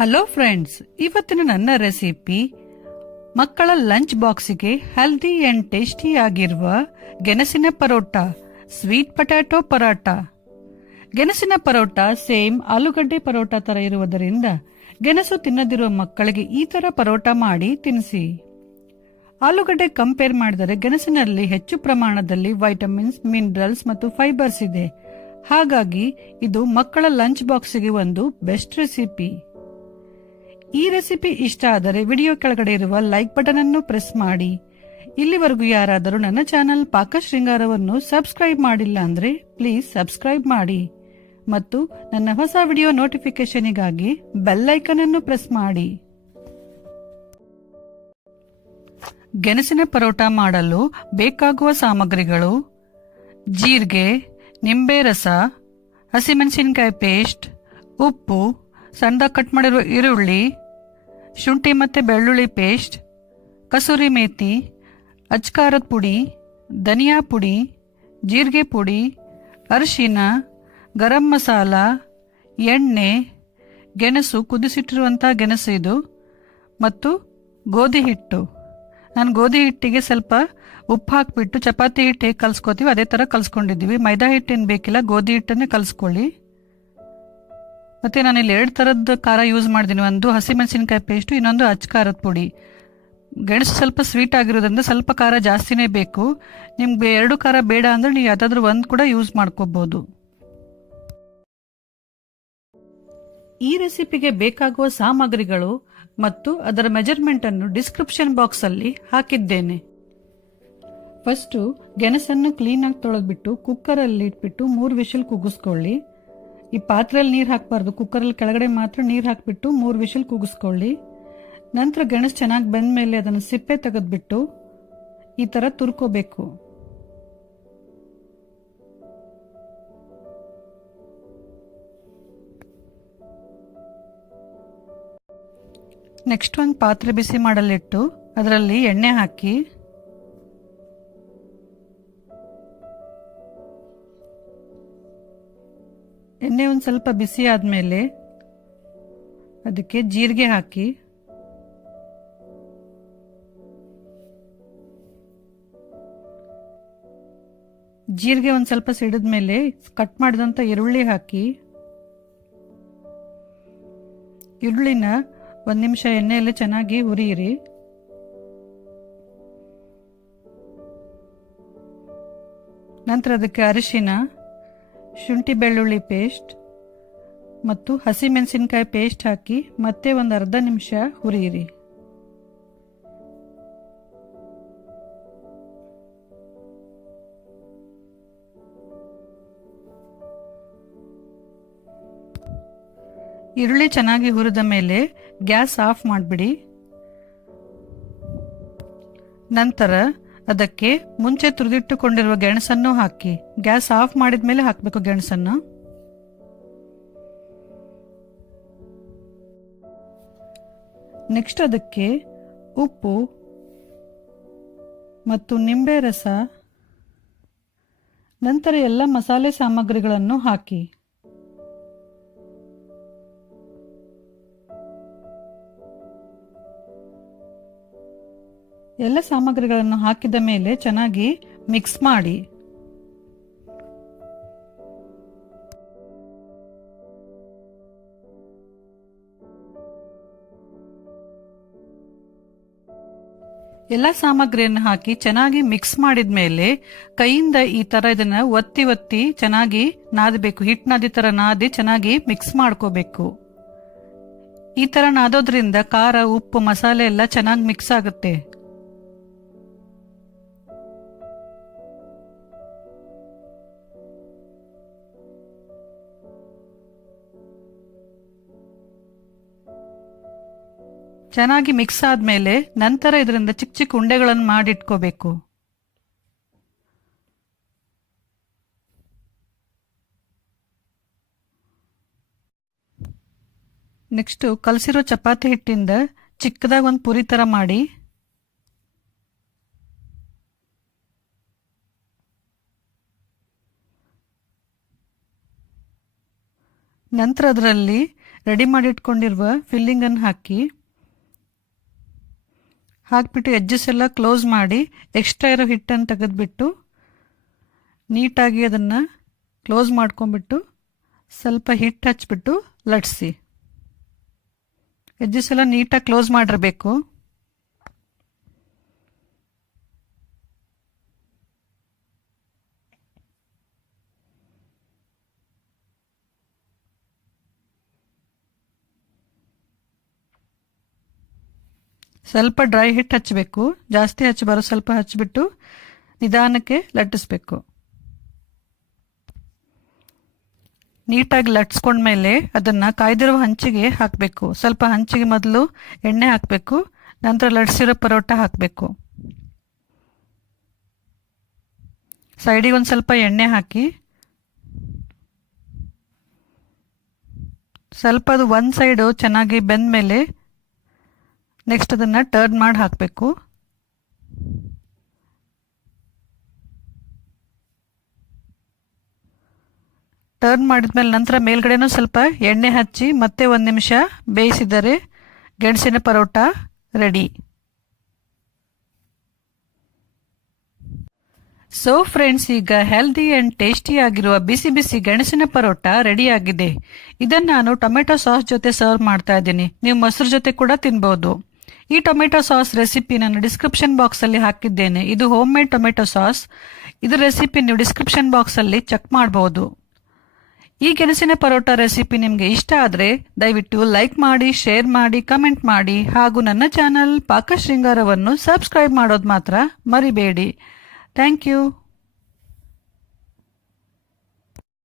Hello friends, ಇವತ್ತಿನ ನನ್ನ recipe ಮಕ್ಕಳ ಲಂಚ್ ಬಾಕ್ಸಿಗೆ ಹೆಲ್ದಿ ಅಂಡ್ ಟೇಸ್ಟಿ ಆಗಿರುವ ಗೆಣಸಿನ ಪರೋಟ, ಸ್ವೀಟ್ ಪೊಟ್ಯಾಟೊ ಪರೋಟ. ಗೆಣಸಿನ ಪರೋಟ ಸೇಮ್ ಆಲೂಗಡ್ಡೆ ಪರೋಟ ತರ ಇರುವುದರಿಂದ ಗೆಣಸು ತಿನ್ನದಿರುವ ಮಕ್ಕಳಿಗೆ ಈ ತರ ಪರೋಟ ಮಾಡಿ ತಿನ್ನಿಸಿ. ಆಲೂಗಡ್ಡೆ ಕಂಪೇರ್ ಮಾಡಿದರೆ ಗೆಣಸಿನಲ್ಲಿ ಹೆಚ್ಚು ಪ್ರಮಾಣದಲ್ಲಿ ವೈಟಮಿನ್ಸ್, ಮಿನರಲ್ಸ್ ಮತ್ತು ಫೈಬರ್ಸ್ ಇದೆ. ಹಾಗಾಗಿ ಇದು ಮಕ್ಕಳ ಲಂಚ್ ಬಾಕ್ಸಿಗೆ ಒಂದು ಬೆಸ್ಟ್ ರೆಸಿಪಿ. ಈ ರೆಸಿಪಿ ಇಷ್ಟ ಆದರೆ ವಿಡಿಯೋ ಕೆಳಗಡೆ ಇರುವ ಲೈಕ್ ಬಟನ್ ಅನ್ನು ಪ್ರೆಸ್ ಮಾಡಿ. ಇಲ್ಲಿವರೆಗೂ ಯಾರಾದರೂ ನನ್ನ ಚಾನೆಲ್ ಪಾಕಶೃಂಗಾರವನ್ನು ಸಬ್ಸ್ಕ್ರೈಬ್ ಮಾಡಿಲ್ಲ ಅಂದ್ರೆ ಪ್ಲೀಸ್ ಸಬ್ಸ್ಕ್ರೈಬ್ ಮಾಡಿ ಮತ್ತು ನನ್ನ ಹೊಸ ವಿಡಿಯೋ ನೋಟಿಫಿಕೇಶನ್ಗಾಗಿ ಬೆಲ್ ಐಕಾನ್ ಅನ್ನು ಪ್ರೆಸ್ ಮಾಡಿ. ಗೆಣಸಿನ ಪರೋಟ ಮಾಡಲು ಬೇಕಾಗುವ ಸಾಮಗ್ರಿಗಳು: ಜೀರಿಗೆ, ನಿಂಬೆ ರಸ, ಹಸಿಮೆಣಸಿನಕಾಯಿ ಪೇಸ್ಟ್, ಉಪ್ಪು, ಸಣ್ಣದಾಗಿ ಕಟ್ ಮಾಡಿರುವ ಈರುಳ್ಳಿ, ಶುಂಠಿ ಮತ್ತು ಬೆಳ್ಳುಳ್ಳಿ ಪೇಸ್ಟ್, ಕಸೂರಿ ಮೇಥಿ, ಅಚ್ಕಾರದ ಪುಡಿ, ಧನಿಯಾ ಪುಡಿ, ಜೀರಿಗೆ ಪುಡಿ, ಅರಿಶಿನ, ಗರಂ ಮಸಾಲ, ಎಣ್ಣೆ, ಗೆಣಸು, ಕುದಿಸಿಟ್ಟಿರುವಂಥ ಗೆಣಸು ಇದು, ಮತ್ತು ಗೋಧಿ ಹಿಟ್ಟು. ನಾನು ಗೋಧಿ ಹಿಟ್ಟಿಗೆ ಸ್ವಲ್ಪ ಉಪ್ಪು ಹಾಕಿಬಿಟ್ಟು ಚಪಾತಿ ಹಿಟ್ಟು ಹೇಗೆ ಕಲಿಸ್ಕೋತೀವಿ ಅದೇ ಥರ ಕಲಿಸ್ಕೊಂಡಿದ್ದೀವಿ. ಮೈದಾ ಹಿಟ್ಟೇನು ಬೇಕಿಲ್ಲ, ಗೋಧಿ ಹಿಟ್ಟನ್ನೇ ಕಲಿಸ್ಕೊಳ್ಳಿ. ಮತ್ತು ನಾನಿಲ್ಲಿ 2 ಥರದ ಖಾರ ಯೂಸ್ ಮಾಡಿದ್ದೀನಿ. ಒಂದು ಹಸಿಮೆಣಸಿನಕಾಯಿ ಪೇಸ್ಟು, ಇನ್ನೊಂದು ಅಚ್ಕಾರದ ಪುಡಿ. ಗೆಣಸು ಸ್ವಲ್ಪ ಸ್ವೀಟ್ ಆಗಿರೋದ್ರಿಂದ ಸ್ವಲ್ಪ ಖಾರ ಜಾಸ್ತಿನೇ ಬೇಕು. ನಿಮ್ಗೆ 2 ಖಾರ ಬೇಡ ಅಂದರೆ ನೀವು ಯಾವುದಾದ್ರೂ ಒಂದು ಕೂಡ ಯೂಸ್ ಮಾಡ್ಕೋಬೋದು. ಈ ರೆಸಿಪಿಗೆ ಬೇಕಾಗುವ ಸಾಮಗ್ರಿಗಳು ಮತ್ತು ಅದರ ಮೆಜರ್ಮೆಂಟನ್ನು ಡಿಸ್ಕ್ರಿಪ್ಷನ್ ಬಾಕ್ಸಲ್ಲಿ ಹಾಕಿದ್ದೇನೆ. ಫಸ್ಟು ಗೆಣಸನ್ನು ಕ್ಲೀನಾಗಿ ತೊಳೆದ್ಬಿಟ್ಟು ಕುಕ್ಕರಲ್ಲಿ ಇಟ್ಬಿಟ್ಟು 3 ವಿಷಲ್ ಕೂಗಿಸ್ಕೊಳ್ಳಿ. ಈ ಪಾತ್ರೆಯಲ್ಲಿ ನೀರು ಹಾಕಬಾರ್ದು, ಕುಕ್ಕರಲ್ಲಿ ಕೆಳಗಡೆ ಮಾತ್ರ ನೀರು ಹಾಕಿಬಿಟ್ಟು 3 ವಿಷಲ್ ಕೂಗಿಸ್ಕೊಳ್ಳಿ. ನಂತರ ಗೆಣಸು ಚೆನ್ನಾಗಿ ಬೆಂದ ಮೇಲೆ ಅದನ್ನು ಸಿಪ್ಪೆ ತೆಗೆದ್ಬಿಟ್ಟು ಈ ಥರ ತುರ್ಕೋಬೇಕು. ನೆಕ್ಸ್ಟ್ ಒಂದು ಪಾತ್ರೆ ಬಿಸಿ ಮಾಡಲಿಟ್ಟು ಅದರಲ್ಲಿ ಎಣ್ಣೆ ಹಾಕಿ ಎಣ್ಣೆ ಒಂದು ಸ್ವಲ್ಪ ಬಿಸಿ ಆದಮೇಲೆ ಅದಕ್ಕೆ ಜೀರಿಗೆ ಹಾಕಿ, ಜೀರಿಗೆ ಒಂದು ಸ್ವಲ್ಪ ಸಿಡಿದ ಮೇಲೆ ಕಟ್ ಮಾಡಿದಂಥ ಈರುಳ್ಳಿ ಹಾಕಿ, ಈರುಳ್ಳಿನ 1 ನಿಮಿಷ ಎಣ್ಣೆಯಲ್ಲಿ ಚೆನ್ನಾಗಿ ಹುರಿಯಿರಿ. ನಂತರ ಅದಕ್ಕೆ ಅರಿಶಿನ, ಶುಂಠಿ ಬೆಳ್ಳುಳ್ಳಿ ಪೇಸ್ಟ್ ಮತ್ತು ಹಸಿಮೆಣಸಿನಕಾಯಿ ಪೇಸ್ಟ್ ಹಾಕಿ ಮತ್ತೆ ಒಂದು ಅರ್ಧ ನಿಮಿಷ ಹುರಿಯಿರಿ. ಈರುಳ್ಳಿ ಚೆನ್ನಾಗಿ ಹುರಿದ ಮೇಲೆ ಗ್ಯಾಸ್ ಆಫ್ ಮಾಡಿಬಿಡಿ. ನಂತರ ಅದಕ್ಕೆ ಮುಂಚೆ ತುರಿದಿಟ್ಟುಕೊಂಡಿರುವ ಗೆಣಸನ್ನು ಹಾಕಿ. ಗ್ಯಾಸ್ ಆಫ್ ಮಾಡಿದ ಮೇಲೆ ಹಾಕಬೇಕು ಗೆಣಸನ್ನು. ನೆಕ್ಸ್ಟ್ ಅದಕ್ಕೆ ಉಪ್ಪು ಮತ್ತು ನಿಂಬೆ ರಸ, ನಂತರ ಎಲ್ಲ ಮಸಾಲೆ ಸಾಮಗ್ರಿಗಳನ್ನು ಹಾಕಿ. ಎಲ್ಲ ಸಾಮಗ್ರಿಗಳನ್ನು ಹಾಕಿದ ಮೇಲೆ ಚೆನ್ನಾಗಿ ಮಿಕ್ಸ್ ಮಾಡಿ. ಎಲ್ಲ ಸಾಮಗ್ರಿಯನ್ನು ಹಾಕಿ ಚೆನ್ನಾಗಿ ಮಿಕ್ಸ್ ಮಾಡಿದ ಮೇಲೆ ಕೈಯಿಂದ ಈ ತರ ಇದನ್ನ ಒತ್ತಿ ಒತ್ತಿ ಚೆನ್ನಾಗಿ ನಾದಬೇಕು. ಹಿಟ್ಟು ನಾದಿ ತರ ನಾದಿ ಚೆನ್ನಾಗಿ ಮಿಕ್ಸ್ ಮಾಡ್ಕೋಬೇಕು. ಈ ತರ ನಾದೋದ್ರಿಂದ ಖಾರ, ಉಪ್ಪು, ಮಸಾಲೆ ಎಲ್ಲ ಚೆನ್ನಾಗಿ ಮಿಕ್ಸ್ ಆಗುತ್ತೆ. ಚೆನ್ನಾಗಿ ಮಿಕ್ಸ್ ಆದ್ಮೇಲೆ ನಂತರ ಇದರಿಂದ ಚಿಕ್ಕ ಚಿಕ್ಕ ಉಂಡೆಗಳನ್ನು ಮಾಡಿಟ್ಕೋಬೇಕು. ನೆಕ್ಸ್ಟ್ ಕಲಸಿರೋ ಚಪಾತಿ ಹಿಟ್ಟಿಂದ ಚಿಕ್ಕದಾಗಿ ಒಂದು ಪುರಿ ತರ ಮಾಡಿ ನಂತರ ಅದರಲ್ಲಿ ರೆಡಿ ಮಾಡಿಟ್ಕೊಂಡಿರುವ ಫಿಲ್ಲಿಂಗನ್ನು ಹಾಕಿಬಿಟ್ಟು ಎಡ್ಜಸ್ ಎಲ್ಲ ಕ್ಲೋಸ್ ಮಾಡಿ ಎಕ್ಸ್ಟ್ರಾ ಇರೋ ಹಿಟ್ಟನ್ನು ತೆಗೆದುಬಿಟ್ಟು ನೀಟಾಗಿ ಅದನ್ನು ಕ್ಲೋಸ್ ಮಾಡ್ಕೊಂಡ್ಬಿಟ್ಟು ಸ್ವಲ್ಪ ಹಿಟ್ಟು ಹಚ್ಬಿಟ್ಟು ಲಟ್ಸಿ. ಎಡ್ಜಸ್ ಎಲ್ಲ ನೀಟಾಗಿ ಕ್ಲೋಸ್ ಮಾಡಿರಬೇಕು. ಸ್ವಲ್ಪ ಡ್ರೈ ಹಿಟ್ಟು ಹಚ್ಚಬೇಕು, ಜಾಸ್ತಿ ಹಚ್ಚಬಾರೋ, ಸ್ವಲ್ಪ ಹಚ್ಚಿಬಿಟ್ಟು ನಿಧಾನಕ್ಕೆ ಲಟ್ಟಿಸ್ಬೇಕು. ನೀಟಾಗಿ ಲಟ್ಸ್ಕೊಂಡ್ಮೇಲೆ ಅದನ್ನು ಕಾಯ್ದಿರುವ ಹಂಚಿಗೆ ಹಾಕಬೇಕು. ಸ್ವಲ್ಪ ಹಂಚಿಗೆ ಮೊದಲು ಎಣ್ಣೆ ಹಾಕಬೇಕು, ನಂತರ ಲಟ್ಸಿರೋ ಪರೋಟ ಹಾಕಬೇಕು. ಸೈಡಿಗೆ ಒಂದು ಸ್ವಲ್ಪ ಎಣ್ಣೆ ಹಾಕಿ ಸ್ವಲ್ಪ ಅದು ಒಂದು ಸೈಡು ಚೆನ್ನಾಗಿ ಬೆಂದ ಮೇಲೆ ನೆಕ್ಸ್ಟ್ ಅದನ್ನು ಟರ್ನ್ ಮಾಡಿ ಹಾಕಬೇಕು. ಟರ್ನ್ ಮಾಡಿದ್ಮೇಲೆ ನಂತರ ಮೇಲ್ಗಡೆನೂ ಸ್ವಲ್ಪ ಎಣ್ಣೆ ಹಚ್ಚಿ ಮತ್ತೆ 1 ನಿಮಿಷ ಬೇಯಿಸಿದರೆ ಗೆಣಸಿನ ಪರೋಟ ರೆಡಿ. ಸೊ ಫ್ರೆಂಡ್ಸ್, ಈಗ ಹೆಲ್ದಿ ಆ್ಯಂಡ್ ಟೇಸ್ಟಿ ಆಗಿರುವ ಬಿಸಿ ಬಿಸಿ ಗೆಣಸಿನ ಪರೋಟ ರೆಡಿಯಾಗಿದೆ. ಇದನ್ನು ನಾನು ಟೊಮೆಟೊ ಸಾಸ್ ಜೊತೆ ಸರ್ವ್ ಮಾಡ್ತಾ ಇದ್ದೀನಿ. ನೀವು ಮೊಸರು ಜೊತೆ ಕೂಡ ತಿನ್ಬೋದು. ಈ ಟೊಮೆಟೊ ಸಾಸ್ ರೆಸಿಪಿ ನಾನು ಡಿಸ್ಕ್ರಿಪ್ಷನ್ ಬಾಕ್ಸಲ್ಲಿ ಹಾಕಿದ್ದೇನೆ. ಇದು ಹೋಮ್ ಮೇಡ್ ಟೊಮೆಟೊ ಸಾಸ್. ಇದರ ರೆಸಿಪಿ ನೀವು ಡಿಸ್ಕ್ರಿಪ್ಷನ್ ಬಾಕ್ಸಲ್ಲಿ ಚೆಕ್ ಮಾಡಬಹುದು. ಈ ಗೆಣಸಿನ ಪರೋಟ ರೆಸಿಪಿ ನಿಮಗೆ ಇಷ್ಟ ಆದರೆ ದಯವಿಟ್ಟು ಲೈಕ್ ಮಾಡಿ, ಶೇರ್ ಮಾಡಿ, ಕಮೆಂಟ್ ಮಾಡಿ ಹಾಗೂ ನನ್ನ ಚಾನಲ್ ಪಾಕಶೃಂಗಾರವನ್ನು ಸಬ್ಸ್ಕ್ರೈಬ್ ಮಾಡೋದು ಮಾತ್ರ ಮರಿಬೇಡಿ. Thank you.